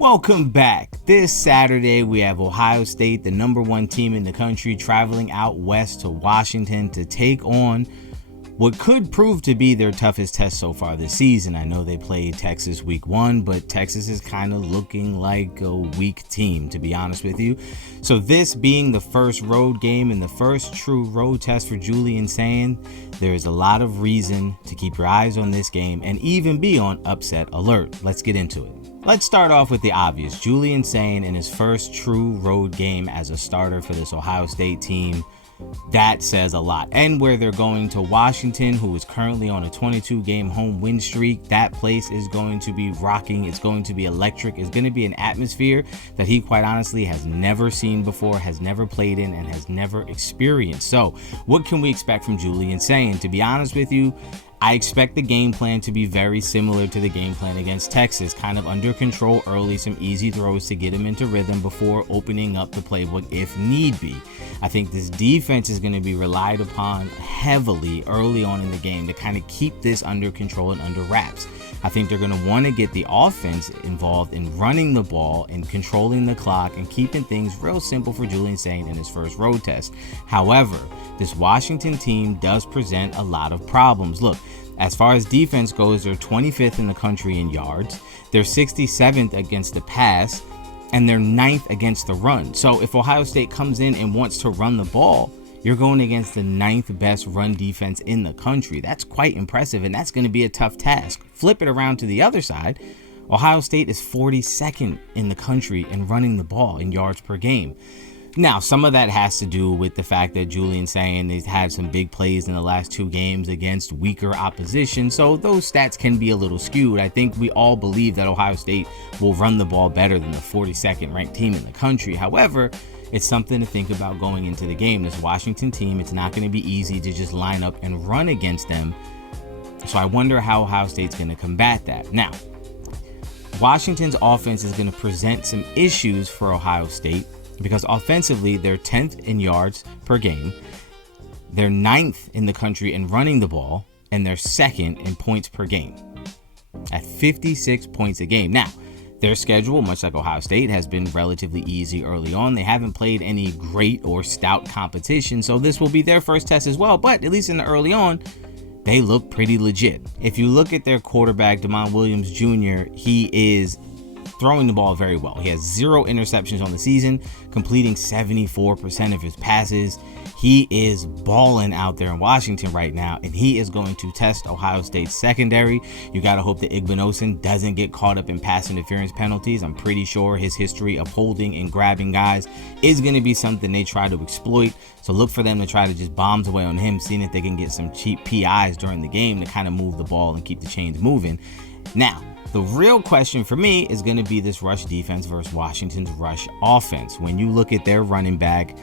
Welcome back. This Saturday, we have Ohio State, the #1 team in the country, traveling out west to Washington to take on what could prove to be their toughest test so far this season. I know they played Texas week 1, but Texas is kind of looking like a weak team, to be honest with you. So this being the first road game and the first true road test for Julian Sayin, there is a lot of reason to keep your eyes on this game and even be on upset alert. Let's get into it. Let's start off with the obvious. Julian Sayin in his first true road game as a starter for this Ohio State team. That says a lot. And where they're going to Washington, who is currently on a 22-game home win streak. That place is going to be rocking. It's going to be electric. It's going to be an atmosphere that he quite honestly has never seen before, has never played in, and has never experienced. So what can we expect from Julian Sayin? To be honest with you, I expect the game plan to be very similar to the game plan against Texas, kind of under control early, some easy throws to get him into rhythm before opening up the playbook if need be. I think this defense is going to be relied upon heavily early on in the game to kind of keep this under control and under wraps. I think they're going to want to get the offense involved in running the ball and controlling the clock and keeping things real simple for Julian Sayin in his first road test. However, this Washington team does present a lot of problems. Look, as far as defense goes, they're 25th in the country in yards. They're 67th against the pass, and they're 9th against the run. So if Ohio State comes in and wants to run the ball, you're going against the 9th best run defense in the country. That's quite impressive, and that's going to be a tough task. Flip it around to the other side. Ohio State is 42nd in the country in running the ball in yards per game. Now, some of that has to do with the fact that Julian Sayin has had some big plays in the last 2 games against weaker opposition, so those stats can be a little skewed. I think we all believe that Ohio State will run the ball better than the 42nd ranked team in the country. However, it's something to think about going into the game. This Washington team, it's not going to be easy to just line up and run against them. So I wonder how Ohio State's going to combat that. Now, Washington's offense is going to present some issues for Ohio State because offensively, they're 10th in yards per game. They're 9th in the country in running the ball, and they're 2nd in points per game at 56 points a game. Now, their schedule, much like Ohio State, has been relatively easy early on. They haven't played any great or stout competition, so this will be their first test as well. But at least in the early on, they look pretty legit. If you look at their quarterback, Damon Williams Jr., he is throwing the ball very well. He has 0 interceptions on the season, completing 74% of his passes. He is balling out there in Washington right now, and he is going to test Ohio State's secondary. You got to hope that Igbinosun doesn't get caught up in pass interference penalties. I'm pretty sure his history of holding and grabbing guys is going to be something they try to exploit. So look for them to try to just bombs away on him, seeing if they can get some cheap PIs during the game to kind of move the ball and keep the chains moving. Now, the real question for me is going to be this rush defense versus Washington's rush offense. When you look at their running back,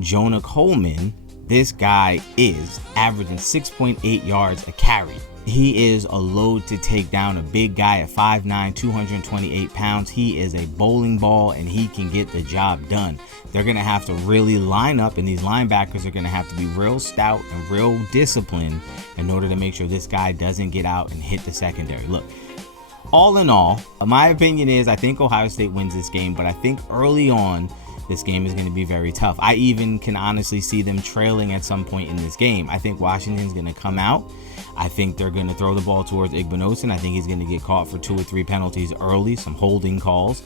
Jonah Coleman, this guy is averaging 6.8 yards a carry. He is a load to take down, a big guy at 5'9", 228 pounds. He is a bowling ball, and he can get the job done. They're going to have to really line up, and these linebackers are going to have to be real stout and real disciplined in order to make sure this guy doesn't get out and hit the secondary. Look, all in all, my opinion is I think Ohio State wins this game, but I think early on, this game is going to be very tough. I even can honestly see them trailing at some point in this game. I think Washington's going to come out. I think they're going to throw the ball towards Igbinosun. I think he's going to get caught for 2 or 3 penalties early, some holding calls.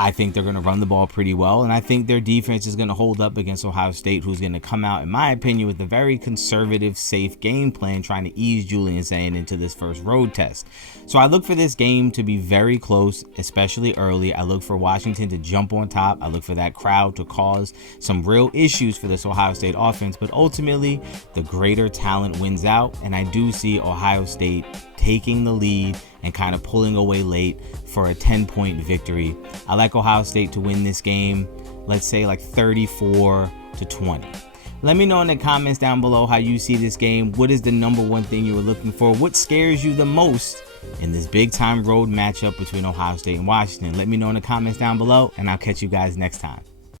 I think they're going to run the ball pretty well, and I think their defense is going to hold up against Ohio State, who's going to come out, in my opinion, with a very conservative, safe game plan, trying to ease Julian Sayin into this first road test. So I look for this game to be very close, especially early. I look for Washington to jump on top. I look for that crowd to cause some real issues for this Ohio State offense, but ultimately, the greater talent wins out, and I do see Ohio State taking the lead and kind of pulling away late for a 10-point victory. I like Ohio State to win this game, let's say like 34-20. Let me know in the comments down below how you see this game. What is the #1 thing you were looking for? What scares you the most in this big-time road matchup between Ohio State and Washington? Let me know in the comments down below, and I'll catch you guys next time.